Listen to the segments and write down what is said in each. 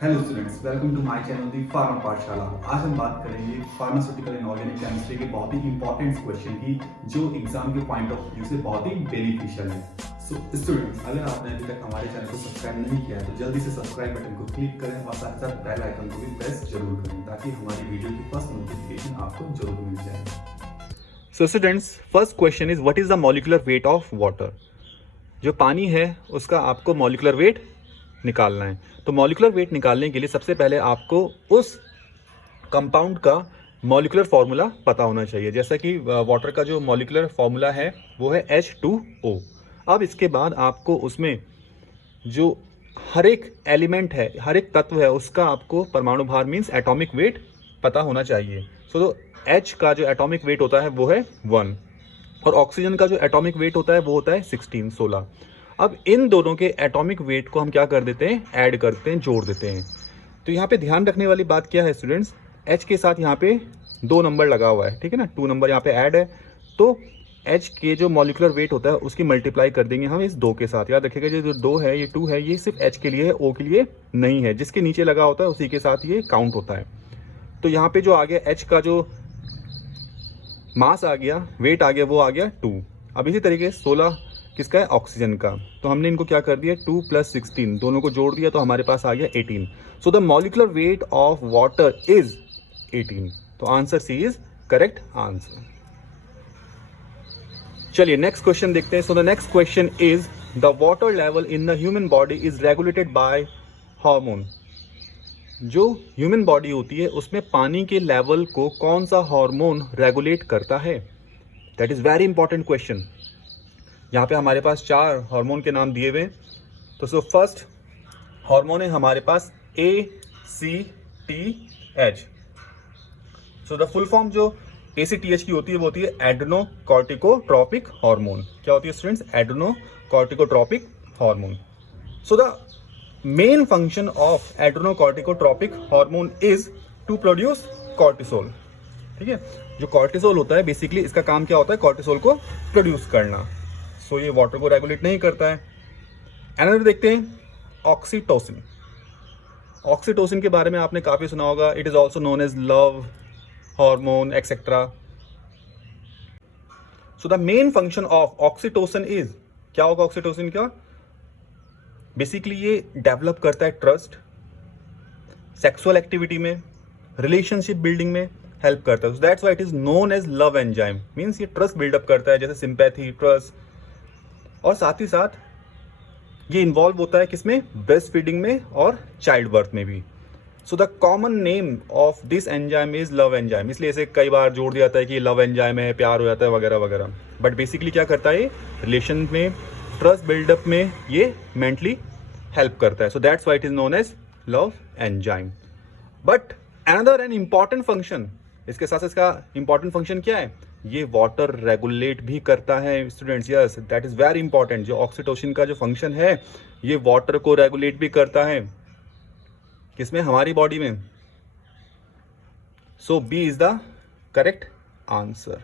Hello students, welcome to my channel the pharma Pathshala. आज हम बात करेंगे फार्मास्यूटिकल एंड ऑर्गेनिक केमिस्ट्री के बहुत ही इंपॉर्टेंट क्वेश्चन की जो एग्जाम के पॉइंट ऑफ व्यू से बहुत ही बेनिफिशियल है। सो स्टूडेंट्स, अगर आपने अभी तक हमारे चैनल को सब्सक्राइब नहीं किया है तो जल्दी से सब्सक्राइब बटन को क्लिक करें और साथ साथ बेल आइकन को भी प्रेस जरूर करें ताकि हमारी वीडियो की फर्स्ट नोटिफिकेशन आपको जरूर मिल जाए। So students, first question is what is the molecular weight of water? जो पानी है उसका आपको मॉलिकुलर वेट निकालना है। तो मॉलिकुलर वेट निकालने के लिए सबसे पहले आपको उस कंपाउंड का मॉलिकुलर फार्मूला पता होना चाहिए। जैसा कि वाटर का जो मॉलिकुलर फार्मूला है वो है H2O। अब इसके बाद आपको उसमें जो हर एक एलिमेंट है, हर एक तत्व है, उसका आपको परमाणु भार मीन्स एटॉमिक वेट पता होना चाहिए। तो H का जो एटॉमिक वेट होता है वो है 1 और ऑक्सीजन का जो एटॉमिक वेट होता है वो होता है 16। अब इन दोनों के एटॉमिक वेट को हम क्या कर देते हैं, ऐड करते हैं, जोड़ देते हैं। तो यहाँ पे ध्यान रखने वाली बात क्या है स्टूडेंट्स, H के साथ यहाँ पे 2 नंबर लगा हुआ है, ठीक है ना, 2 नंबर यहाँ पे ऐड है। तो H के जो मॉलिकुलर वेट होता है उसकी मल्टीप्लाई कर देंगे हम इस 2 के साथ। याद रखिएगा जो 2 है, ये 2 है, ये सिर्फ H के लिए है, O के लिए नहीं है। जिसके नीचे लगा होता है उसी के साथ ये काउंट होता है। तो यहाँ पे जो आ गया H का जो मास आ गया, वेट आ गया, वो आ गया 2। अब इसी तरीके से 16 किसका है, ऑक्सीजन का। तो हमने इनको क्या कर दिया, 2 + 16 दोनों को जोड़ दिया तो हमारे पास आ गया 18। So the molecular weight of water is 18। तो answer C is correct answer. चलिए नेक्स्ट क्वेश्चन देखते हैं। So the next question is the water level in the human body is regulated by hormone. जो ह्यूमन बॉडी होती है उसमें पानी के लेवल को कौन सा हार्मोन रेगुलेट करता है? That is very important question. यहाँ पे हमारे पास 4 हार्मोन के नाम दिए हुए। तो फर्स्ट हार्मोन है हमारे पास ACTH। So the full form जो ACTH की होती है वो होती है एड्रेनोकॉर्टिकोट्रोपिक हार्मोन। क्या होती है students? Adrenocorticotropic hormone. So the main function of adrenocorticotropic hormone is to produce cortisol. ठीक है, जो कॉर्टिसोल होता है बेसिकली इसका काम क्या होता है, कॉर्टिसोल को प्रोड्यूस करना। सो ये वाटर को रेगुलेट नहीं करता है। अनदर देखते हैं ऑक्सीटोसिन। ऑक्सीटोसिन के बारे में आपने काफी सुना होगा। It is also known as love hormone etcetera. So the main function of oxytocin is, क्या होगा ऑक्सीटोसिन का? बेसिकली ये डेवलप करता है ट्रस्ट, सेक्सुअल एक्टिविटी में, रिलेशनशिप बिल्डिंग में हेल्प करता है। That's why it is known as love enzyme. Means ये ट्रस्ट बिल्डअप करता है, जैसे सिंपैथी, ट्रस्ट, और साथ ही साथ ये इन्वॉल्व होता है किसमें, ब्रेस्ट फीडिंग में और चाइल्ड बर्थ में भी। So the common name of this enzyme is love enzyme. इसलिए इसे कई बार जोड़ दिया जाता है कि लव एंजाइम है, प्यार हो जाता है वगैरह वगैरह। बट बेसिकली क्या करता है, रिलेशन में, ट्रस्ट बिल्डअप में ये मेंटली हेल्प करता है। So that's why it is known as love enzyme. But another an important function, इसके साथ इसका इंपॉर्टेंट फंक्शन क्या है, ये वाटर रेगुलेट भी करता है students. Yes, that is very important. जो ऑक्सीटोसिन का जो फंक्शन है ये वाटर को रेगुलेट भी करता है, किसमें, हमारी बॉडी में। So B is the correct answer.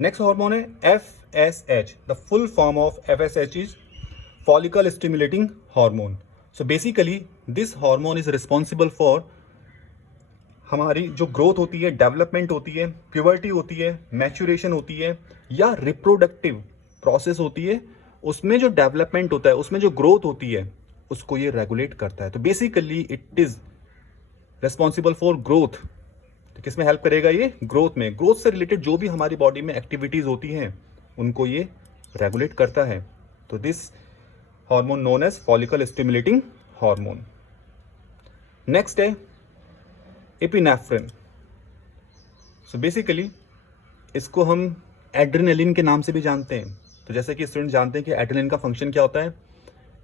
Next hormone है FSH। The full form of FSH is follicle stimulating hormone. So basically this hormone is responsible for हमारी जो ग्रोथ होती है, डेवलपमेंट होती है, प्यूबर्टी होती है, मैच्योरेशन होती है, या रिप्रोडक्टिव प्रोसेस होती है, उसमें जो डेवलपमेंट होता है, उसमें जो ग्रोथ होती है, उसको ये रेगुलेट करता है। तो basically it is responsible for growth. तो किसमें हेल्प करेगा ये, ग्रोथ में। ग्रोथ से रिलेटेड जो भी हमारी बॉडी में एक्टिविटीज होती हैं उनको ये रेगुलेट करता है। तो this hormone known as follicle stimulating hormone. Next है एपिनेफ्रिन। सो बेसिकली इसको हम एड्रेनलिन के नाम से भी जानते हैं। तो जैसे कि स्टूडेंट जानते हैं कि एड्रेनलिन का फंक्शन क्या होता है।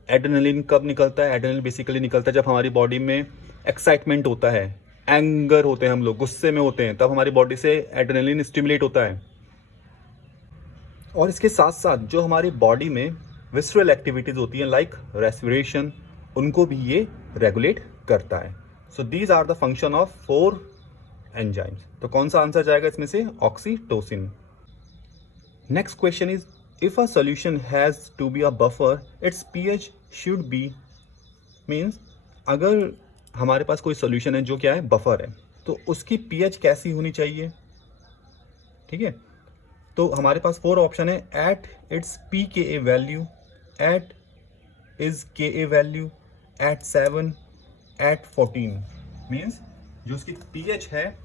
एड्रेनलिन कब निकलता है, एड्रेनलिन बेसिकली निकलता है जब हमारी बॉडी में एक्साइटमेंट होता है, एंगर होते हैं, हम लोग गुस्से में होते हैं, तब हमारी बॉडी से एड्रेनलिन स्टिमुलेट होता है। और इसके साथ साथ जो हमारी बॉडी में विसरल एक्टिविटीज होती हैं लाइक रेस्पिरेशन, उनको भी ये रेगुलेट करता है। So these are the function of 4 enzymes. तो कौन सा आंसर जाएगा इसमें से, oxytocin. Next question is if a solution has to be a buffer, its pH should be, means अगर हमारे पास कोई सोल्यूशन है जो क्या है, बफर है, तो उसकी पीएच कैसी होनी चाहिए, ठीक है। तो हमारे पास 4 ऑप्शन है, at its pKa value, at is Ka value, at 7, at 14, means जो उसकी pH है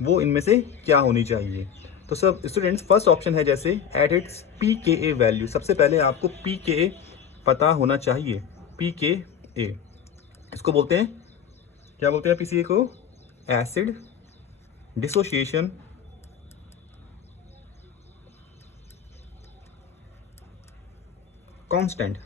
वो इनमें से क्या होनी चाहिए। तो सब स्टूडेंट्स फर्स्ट ऑप्शन है जैसे एट इट्स pKa वैल्यू, सबसे पहले आपको pKa पता होना चाहिए। pKa इसको बोलते हैं, क्या बोलते हैं pKa को, एसिड डिसोसिएशन कांस्टेंट।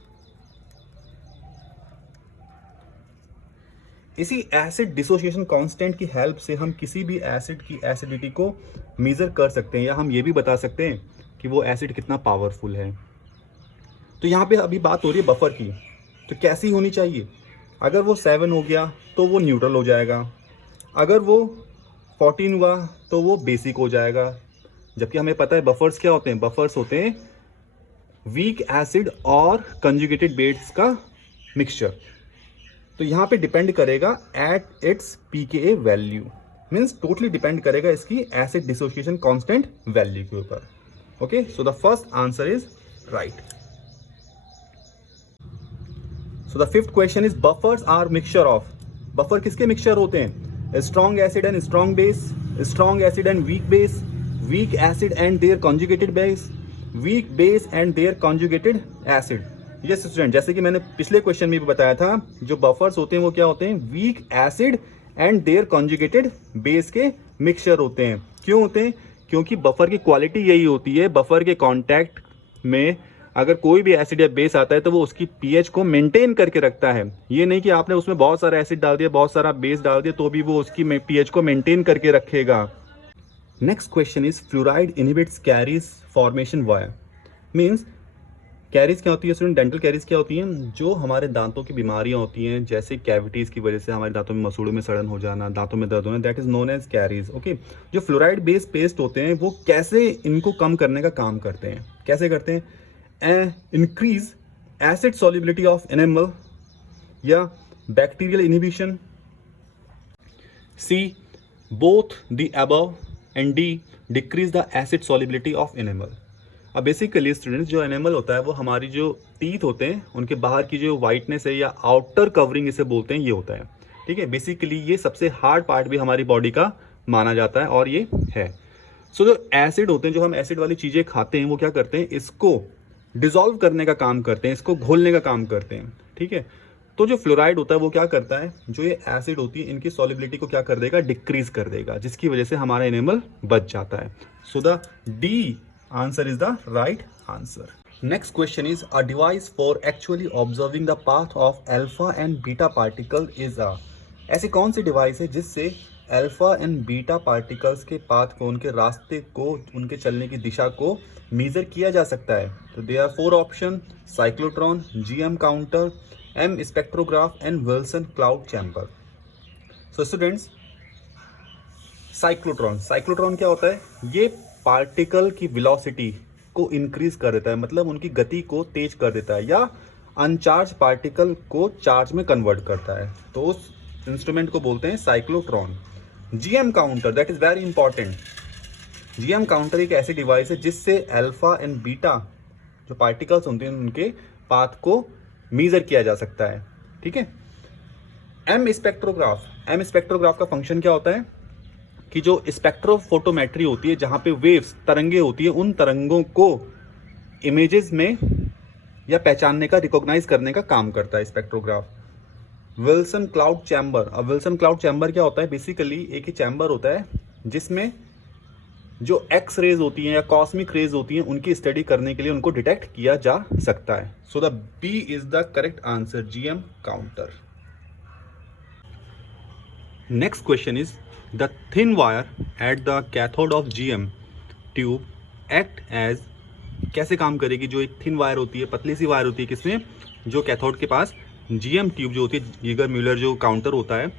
इसी एसिड डिसोसिएशन कांस्टेंट की हेल्प से हम किसी भी एसिड की एसिडिटी को मेजर कर सकते हैं, या हम ये भी बता सकते हैं कि वो एसिड कितना पावरफुल है। तो यहाँ पे अभी बात हो रही है बफर की, तो कैसी होनी चाहिए। अगर वो 7 हो गया तो वो न्यूट्रल हो जाएगा, अगर वो 14 हुआ तो वो बेसिक हो जाएगा। जबकि हमें पता है बफर्स क्या होते हैं, बफर्स होते हैं वीक एसिड और कंजुगेटेड बेस का मिक्सचर। तो यहाँ पे डिपेंड करेगा at its pKa value, means totally depend करेगा इसकी एसिड डिसोसिएशन कांस्टेंट वैल्यू के ऊपर। Okay, so the first answer is right. So the fifth question is buffers are mixture of, buffer किसके मिक्सचर होते हैं, strong acid and strong base, strong acid and weak base, weak acid and their conjugated base, weak base and their conjugated acid. Yes student, जैसे कि मैंने पिछले question में भी बताया था, जो बफर्स होते हैं वो क्या होते हैं, weak acid and their conjugated base के मिक्सचर होते हैं। क्यों होते हैं, क्योंकि बफर की क्वालिटी यही होती है, बफर के कांटेक्ट में अगर कोई भी एसिड या बेस आता है तो वो उसकी पीएच को मेंटेन करके रखता है। ये नहीं कि आपने उसमें बहुत सारा एसिड डाल दिया, बहुत सारा बेस डाल दिया तो भी वो उसकी पीएच को मेंटेन करके रखेगा। Next question is fluoride inhibits carries formation via, means carries क्या होती है स्टूडेंट, डेंटल कैरीज क्या होती हैं, जो हमारे दांतों की बीमारियां होती हैं, जैसे कैविटीज़ की वजह से हमारे दांतों में मसूड़ों में सड़न हो जाना, दांतों में दर्द होना, that is known as caries. Okay, जो फ्लोराइड बेस्ड पेस्ट होते हैं वो कैसे इनको कम करने का काम करते हैं, कैसे करते हैं, increase acid solubility of animal या bacterial inhibition, C both the above and D decrease the acid solubility of animal. अब बेसिकली स्टूडेंट्स जो एनिमल होता है वो हमारी जो टीथ होते हैं उनके बाहर की जो वाइटनेस है या आउटर कवरिंग इसे बोलते हैं, ये होता है, ठीक है। बेसिकली ये सबसे हार्ड पार्ट भी हमारी बॉडी का माना जाता है और ये है। सो जो एसिड होते हैं, जो हम एसिड वाली चीज़ें खाते हैं वो क्या करते हैं, इसको डिसॉल्व करने का काम करते हैं, इसको घोलने का काम करते हैं, ठीक है। तो जो फ्लोराइड होता है वो क्या करता है, जो ये एसिड होती है इनकी सॉल्युबिलिटी को क्या कर देगा, डिक्रीज कर देगा, जिसकी वजह से हमारा एनिमल बच जाता है। So the D answer is the right answer. Next question is a device for actually observing the path of alpha and beta particle is a, ऐसी कौन सी डिवाइस है जिससे अल्फा एंड बीटा पार्टिकल्स के path को, उनके रास्ते को, उनके चलने की दिशा को मेजर किया जा सकता है। तो there are 4 option, cyclotron, GM counter, M spectrograph and Wilson cloud chamber. So students, cyclotron, cyclotron क्या होता है, ये पार्टिकल की वेलोसिटी को इंक्रीज कर देता है, मतलब उनकी गति को तेज कर देता है, या अनचार्ज पार्टिकल को चार्ज में कन्वर्ट करता है, तो उस इंस्ट्रूमेंट को बोलते हैं cyclotron. GM counter, that is very important. GM counter एक ऐसी डिवाइस है जिससे अल्फा एंड बीटा जो पार्टिकल्स होते हैं उनके पाथ को मेजर किया जा सकता है, ठीक है। एम स्पेक्ट्रोग्राफ, एम स्पेक्ट्रोग्राफ का फंक्शन क्या होता है कि जो स्पेक्ट्रोफोटोमेट्री होती है, जहां पे वेव्स, तरंगे होती है, उन तरंगों को इमेजेस में या पहचानने का, रिकॉग्नाइज करने का काम करता है स्पेक्ट्रोग्राफ। विल्सन क्लाउड चैम्बर, अब विल्सन क्लाउड चैम्बर क्या होता है, बेसिकली एक ही चैम्बर होता है जिसमें जो एक्स रेज होती हैं या कॉस्मिक रेज होती हैं उनकी स्टडी करने के लिए उनको डिटेक्ट किया जा सकता है। So the B is the correct answer, GM counter. Next question is the thin wire at the cathode of GM tube act as, कैसे काम करेगी, जो एक थिन वायर होती है, पतली सी वायर होती है, किसमें, जो कैथोड के पास जीएम ट्यूब जो होती है, गीगर म्यूलर जो काउंटर होता है,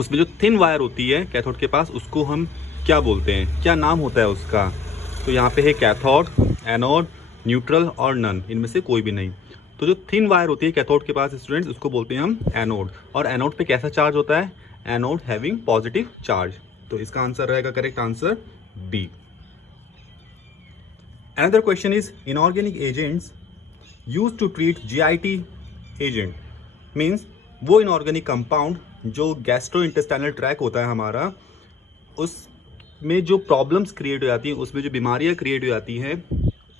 उसमें जो थिन वायर होती है कैथोड के पास, उसको हम क्या बोलते हैं, क्या नाम होता है उसका। तो यहाँ पे है कैथोड, एनोड, न्यूट्रल और नन, इनमें से कोई भी नहीं। तो जो थिन वायर होती है कैथोड के पास स्टूडेंट्स, उसको बोलते हैं हम एनोड। और एनोड पे कैसा चार्ज होता है? Anode having positive charge. तो इसका आंसर रहेगा correct answer B. Another question is inorganic agents used to treat GIT agent means वो inorganic compound जो गैस्ट्रोइंटेस्टाइनल ट्रैक होता है हमारा, उसमें जो प्रॉब्लम्स क्रिएट हो जाती हैं, उसमें जो बीमारियां क्रिएट हो जाती हैं,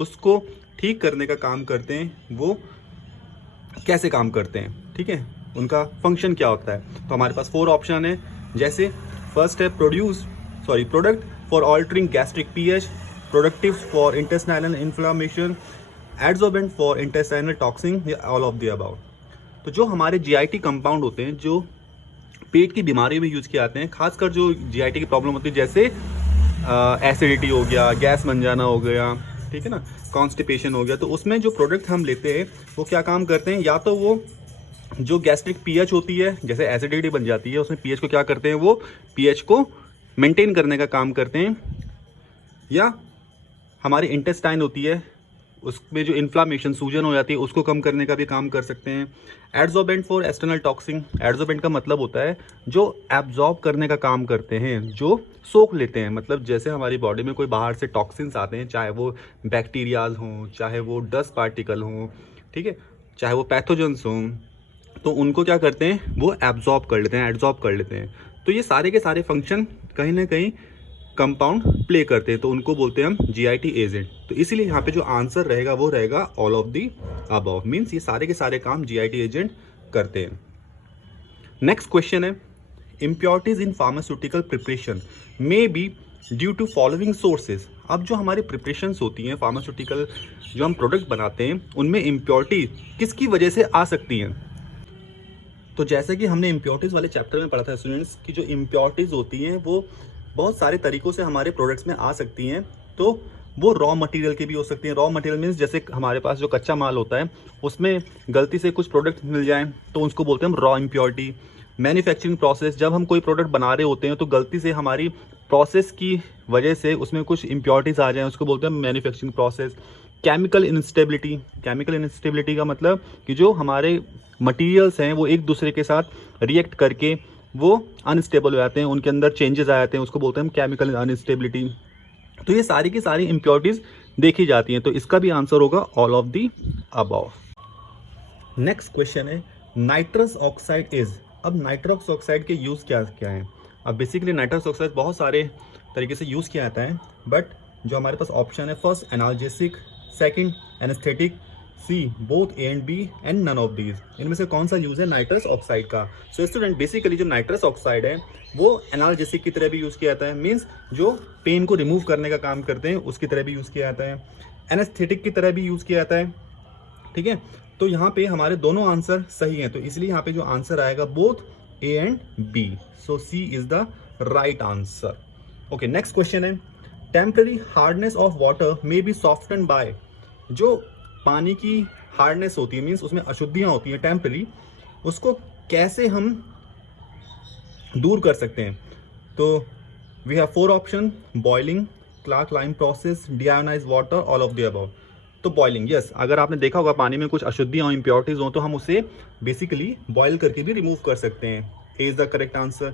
उसको ठीक करने का काम करते हैं। वो कैसे काम करते हैं, ठीक है, उनका फंक्शन क्या होता है? तो हमारे पास 4 ऑप्शन है। जैसे फर्स्ट है product for altering gastric pH, productives for intestinal inflammation, adsorbent for intestinal toxin, या ऑल ऑफ द अबाउट। तो जो हमारे जीआईटी कंपाउंड होते हैं जो पेट की बीमारी में यूज़ किए जाते हैं, खासकर जो जीआईटी की प्रॉब्लम होती है जैसे एसिडिटी हो गया, गैस बन जाना हो गया, ठीक है ना, कॉन्स्टिपेशन हो गया, तो उसमें जो प्रोडक्ट हम लेते हैं वो क्या काम करते हैं? या तो वो जो गैस्ट्रिक पीएच होती है, जैसे एसिडिटी बन जाती है, उसमें पीएच को क्या करते हैं? वो पीएच को मेंटेन करने का काम करते हैं। या हमारी इंटेस्टाइन होती है, उसमें जो इन्फ्लामेशन, सूजन हो जाती है, उसको कम करने का भी काम कर सकते हैं। Adsorbent for external toxin, adsorbent का मतलब होता है जो एब्जॉर्ब करने का काम करते हैं, जो सोख लेते हैं। मतलब जैसे हमारी बॉडी में कोई बाहर से टॉक्सिन्स आते हैं, चाहे वो बैक्टीरियाज हों, चाहे वो डस्ट पार्टिकल हों, ठीक है, चाहे वो पैथोजेंस हों, तो उनको क्या करते हैं? वो एब्जॉर्ब कर लेते हैं, एड्सॉर्ब कर लेते हैं। तो ये सारे के सारे फंक्शन कहीं ना कहीं कंपाउंड प्ले करते हैं, तो उनको बोलते हैं हम जीआईटी एजेंट। तो इसीलिए यहाँ पे जो आंसर रहेगा वो रहेगा all of the above, means ये सारे के सारे काम जीआईटी एजेंट करते हैं। नेक्स्ट क्वेश्चन है impurities in pharmaceutical preparation may be due to following sources. अब जो हमारी प्रिपरेशंस होती हैं फार्मास्यूटिकल, जो हम प्रोडक्ट बनाते हैं, उनमें इम्प्योरिटी किसकी वजह से आ सकती हैं? तो जैसे कि हमने इम्प्योरिटीज़ वाले चैप्टर में पढ़ा था स्टूडेंट्स की, जो इम्प्योरिटीज़ होती हैं वो बहुत सारे तरीक़ों से हमारे प्रोडक्ट्स में आ सकती हैं। तो वो रॉ मटेरियल की भी हो सकती हैं। रॉ मटेरियल मीन्स जैसे हमारे पास जो कच्चा माल होता है उसमें गलती से कुछ प्रोडक्ट मिल जाएं तो उसको बोलते हैं हम रॉ इम्प्योरिटी। मैन्युफैक्चरिंग प्रोसेस, जब हम कोई प्रोडक्ट बना रहे होते हैं तो गलती से हमारी प्रोसेस की वजह से उसमें कुछ इम्प्योरिटीज़ आ जाएँ, उसको बोलते हैं manufacturing process. Chemical instability, chemical instability का मतलब कि जो हमारे मटेरियल्स हैं वो एक दूसरे के साथ रिएक्ट करके वो अनस्टेबल हो जाते हैं, उनके अंदर चेंजेस आ जाते हैं, उसको बोलते हैं हम केमिकल अनस्टेबिलिटी। तो ये सारी की सारी इम्प्योरिटीज़ देखी जाती हैं, तो इसका भी आंसर होगा all of the above. Next question है नाइट्रस ऑक्साइड इज। अब नाइट्रस ऑक्साइड के यूज़ क्या क्या हैं? अब बेसिकली नाइट्रस ऑक्साइड बहुत सारे तरीके से यूज़ किया जाता है, बट जो हमारे पास ऑप्शन है first analgesic, second anaesthetic, C both A and B and none of these. इनमें से कौन सा यूज़ है नाइट्रस ऑक्साइड का? सो स्टूडेंट बेसिकली जो नाइट्रस ऑक्साइड है वो एनाल्जेसिक की तरह भी यूज़ किया जाता है, मीन्स जो पेन को रिमूव करने का काम करते हैं उसकी तरह भी यूज़ किया जाता है, एनेस्थेटिक की तरह भी यूज़ किया जाता है, ठीक है। तो यहाँ पे हमारे दोनों आंसर सही हैं, तो इसलिए यहाँ पे जो आंसर आएगा both A and B, so C is the right answer. Okay, next question है temporary hardness of water may be soften by. जो पानी की हार्डनेस होती है मीन्स उसमें अशुद्धियाँ होती हैं टेम्पररी, उसको कैसे हम दूर कर सकते हैं? तो we have 4 option, boiling, Clark lime process, deionise water, all of the above. तो बॉइलिंग, यस, अगर आपने देखा होगा पानी में कुछ अशुद्धियाँ इम्प्योरिटीज हों तो हम उसे बेसिकली बॉयल करके भी रिमूव कर सकते हैं। A is the correct answer.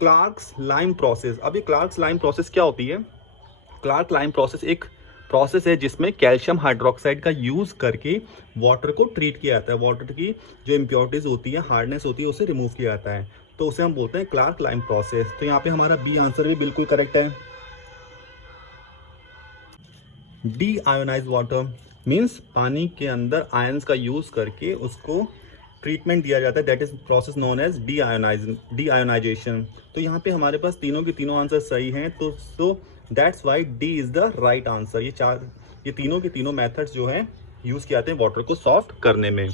Clark's lime process, अब ये क्लार्क्स लाइम प्रोसेस क्या होती है? क्लार्क लाइम प्रोसेस एक प्रोसेस है जिसमें कैल्शियम हाइड्रोक्साइड का यूज़ करके वाटर को ट्रीट किया जाता है, वाटर की जो इम्प्योरिटीज होती है, हार्डनेस होती है, उसे रिमूव किया जाता है, तो उसे हम बोलते हैं क्लार्क लाइम प्रोसेस। तो यहाँ पे हमारा बी आंसर भी बिल्कुल करेक्ट है। डी आयोनाइज वाटर मीन्स पानी के अंदर आयंस का यूज़ करके उसको ट्रीटमेंट दिया जाता है, that is process known as deionization. तो यहाँ पे हमारे पास तीनों के तीनों आंसर सही हैं, तो that's why D is the right answer. ये तीनों के तीनों मेथड्स जो हैं यूज़ किए जाते हैं वाटर को सॉफ्ट करने में।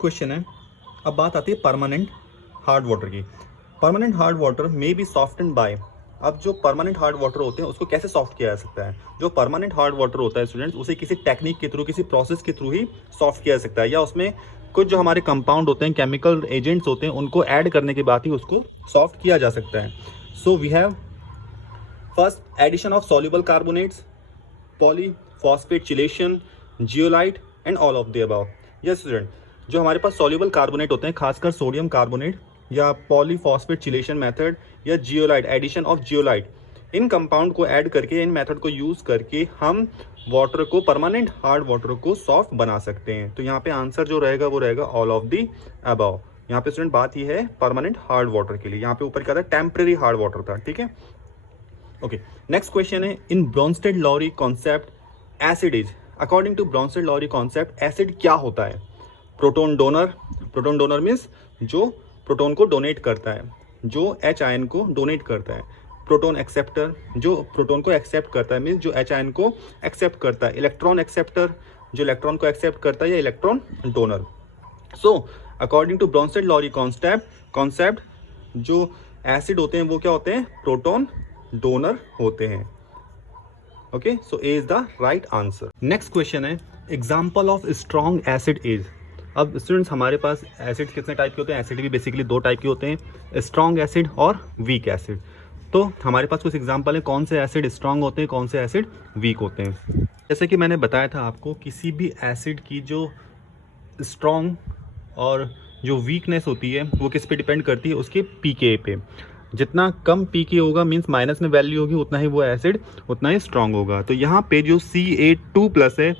क्वेश्चन है, अब बात आती है परमानेंट हार्ड वाटर की। Permanent hard water may be soften by. अब जो परमानेंट हार्ड वाटर होते हैं उसको कैसे सॉफ्ट किया जा सकता है? जो परमानेंट हार्ड वाटर होता है स्टूडेंट्स, उसे किसी टेक्निक के थ्रू, किसी प्रोसेस के थ्रू ही सॉफ्ट किया जा सकता है, या उसमें कुछ जो हमारे कंपाउंड होते हैं, केमिकल एजेंट्स होते हैं, उनको ऐड करने के बाद ही उसको सॉफ्ट किया जा सकता है। So we have first addition of soluble carbonates, polyphosphate chelation, zeolite and all of the above. Yes student, जो हमारे पास सॉल्युबल कार्बोनेट होते हैं, खासकर सोडियम कार्बोनेट या पॉलीफॉस्फेट चिलेशन मेथड या जियोलाइट, एडिशन ऑफ जियोलाइट, इन कंपाउंड को ऐड करके, इन मेथड को यूज़ करके हम वाटर को, परमानेंट हार्ड वाटर को सॉफ्ट बना सकते हैं। तो यहाँ पे आंसर जो रहेगा वो रहेगा ऑल ऑफ दी अबव। यहाँ पे स्टूडेंट बात ये है परमानेंट हार्ड वाटर के लिए, यहाँ पे ऊपर क्या था, टेम्परेरी हार्ड वाटर था, ठीक है। ओके, नेक्स्ट क्वेश्चन है, in Bronsted Lowry concept acid is, according to Bronsted Lowry concept acid क्या होता है? Proton donor, proton donor means जो प्रोटोन को डोनेट करता है, जो एच आयन को डोनेट करता है। प्रोटोन एक्सेप्टर, जो प्रोटोन को एक्सेप्ट करता है, मीन्स जो एच आयन को एक्सेप्ट करता है। इलेक्ट्रॉन एक्सेप्टर, जो इलेक्ट्रॉन को एक्सेप्ट करता है, या electron donor. So according to Bronsted Lowry concept जो एसिड होते हैं वो क्या होते हैं? प्रोटोन डोनर होते हैं। Okay, so A is the right answer. Next question है, example of strong acid is. अब स्टूडेंट्स हमारे पास एसिड कितने टाइप के होते हैं? एसिड भी बेसिकली दो टाइप के होते हैं, स्ट्रॉन्ग एसिड और वीक एसिड। तो हमारे पास कुछ एग्जांपल है कौन से एसिड स्ट्रॉन्ग होते हैं, कौन से एसिड वीक होते हैं। जैसे कि मैंने बताया था आपको, किसी भी एसिड की जो स्ट्रॉन्ग और जो वीकनेस होती है वो किस पे डिपेंड करती है? उसके पीके पे। जितना कम पीके होगा, मीन्स माइनस में वैल्यू होगी, उतना ही वो एसिड उतना ही स्ट्रॉन्ग होगा। तो यहाँ पे जो Ca2+ है,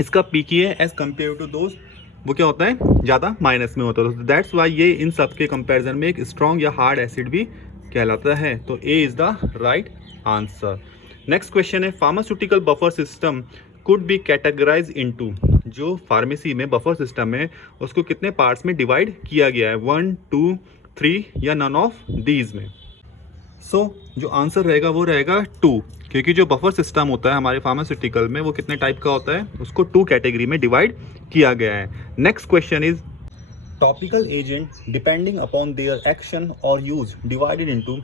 इसका पीके है एज कम्पेयर टू दोस्त, वो क्या होता है? ज़्यादा माइनस में होता है। तो दैट्स वाई ये इन सब के कंपेरिजन में एक स्ट्रॉन्ग या हार्ड एसिड भी कहलाता है। तो A is the right answer. Next question है, pharmaceutical buffer system could be categorise into. जो फार्मेसी में बफर सिस्टम है उसको कितने पार्ट्स में डिवाइड किया गया है? 1, 2, 3 या नन ऑफ दीज में? सो जो आंसर रहेगा वो रहेगा 2, क्योंकि जो बफर सिस्टम होता है हमारे फार्मास्यूटिकल में वो कितने टाइप का होता है? उसको 2 कैटेगरी में डिवाइड किया गया है। Next question is, topical agent depending upon their action और यूज डिवाइडेड इनटू।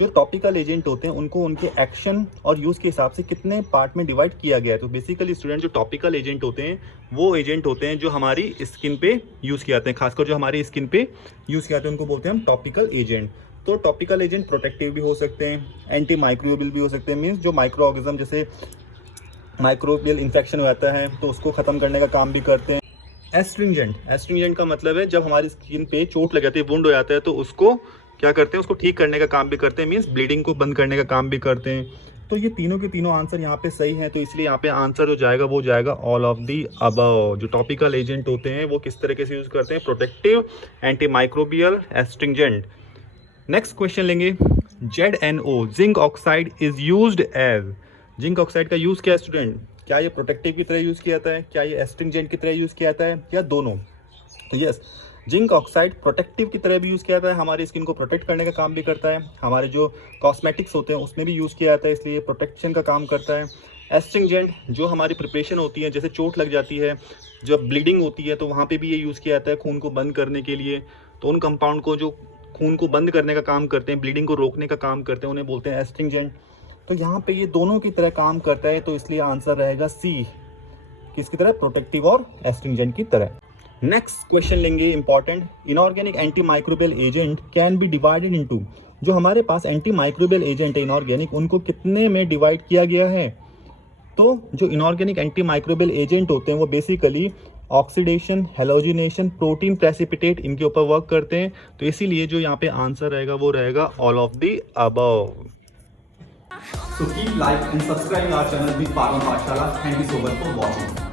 जो टॉपिकल एजेंट होते हैं उनको उनके एक्शन और यूज़ के हिसाब से कितने पार्ट में डिवाइड किया गया है? तो बेसिकली स्टूडेंट, जो टॉपिकल एजेंट होते हैं वो एजेंट होते हैं जो हमारी स्किन पे यूज़ किए जाते हैं, खासकर जो हमारी स्किन पे यूज़ किए जाते हैं उनको बोलते हैं हम टॉपिकल एजेंट। तो टॉपिकल एजेंट प्रोटेक्टिव भी हो सकते हैं, एंटी माइक्रोबियल भी हो सकते हैं, मीन्स जो माइक्रो ऑर्गेनिज्म जैसे माइक्रोबियल इन्फेक्शन हो जाता है तो उसको ख़त्म करने का काम भी करते हैं। एस्ट्रिंजेंट, एस्ट्रिंजेंट का मतलब है जब हमारी स्किन पे चोट लग जाती है, वुंड हो जाता है, तो उसको क्या करते हैं? उसको ठीक करने का काम भी करते हैं, मीन्स ब्लीडिंग को बंद करने का काम भी करते हैं। तो ये तीनों के तीनों आंसर यहाँ पे सही हैं, तो इसलिए यहाँ पे आंसर जो जाएगा वो जाएगा ऑल ऑफ दी अबव। जो टॉपिकल एजेंट होते हैं वो किस तरीके से यूज़ करते हैं? Protective, anti microbial, astringent. Next question लेंगे, ZnO zinc oxide is used as. Zinc oxide का यूज़ क्या है स्टूडेंट? क्या ये प्रोटेक्टिव की तरह यूज़ किया जाता है? क्या ये एस्ट्रिंजेंट की तरह यूज़ किया जाता है, या दोनों? यस, जिंक ऑक्साइड प्रोटेक्टिव की तरह भी यूज़ किया जाता है, हमारी स्किन को प्रोटेक्ट करने का काम भी करता है। हमारे जो कॉस्मेटिक्स होते हैं उसमें भी यूज़ किया जाता है, इसलिए प्रोटेक्शन का काम करता है। एस्ट्रिंजेंट जो हमारी प्रिपरेशन होती है, जैसे चोट लग जाती है, जब ब्लीडिंग होती है, तो वहाँ पे भी ये यूज़ किया जाता है खून को बंद करने के लिए। तो उन कंपाउंड को जो खून को बंद करने का काम करते हैं, ब्लीडिंग को रोकने का काम करते हैं, उन्हें बोलते हैं एस्ट्रिंजेंट। तो यहाँ पे ये दोनों की तरह काम करता है, तो इसलिए आंसर रहेगा सी, किसकी तरह? प्रोटेक्टिव और एस्ट्रिंजेंट की तरह। नेक्स्ट क्वेश्चन लेंगे important, inorganic anti microbial agent can be divided into. जो हमारे पास एंटी माइक्रोबियल एजेंट है इनऑर्गेनिक, उनको कितने में डिवाइड किया गया है? तो जो इनऑर्गेनिक एंटी माइक्रोबियल एजेंट होते हैं वो basically oxidation, halogenation, protein precipitate, इनके ऊपर वर्क करते हैं। तो इसीलिए जो यहाँ पे आंसर रहेगा वो रहेगा all of the above. So keep like and subscribing our channel, the Pharma Pathshala. Thank you so much for watching.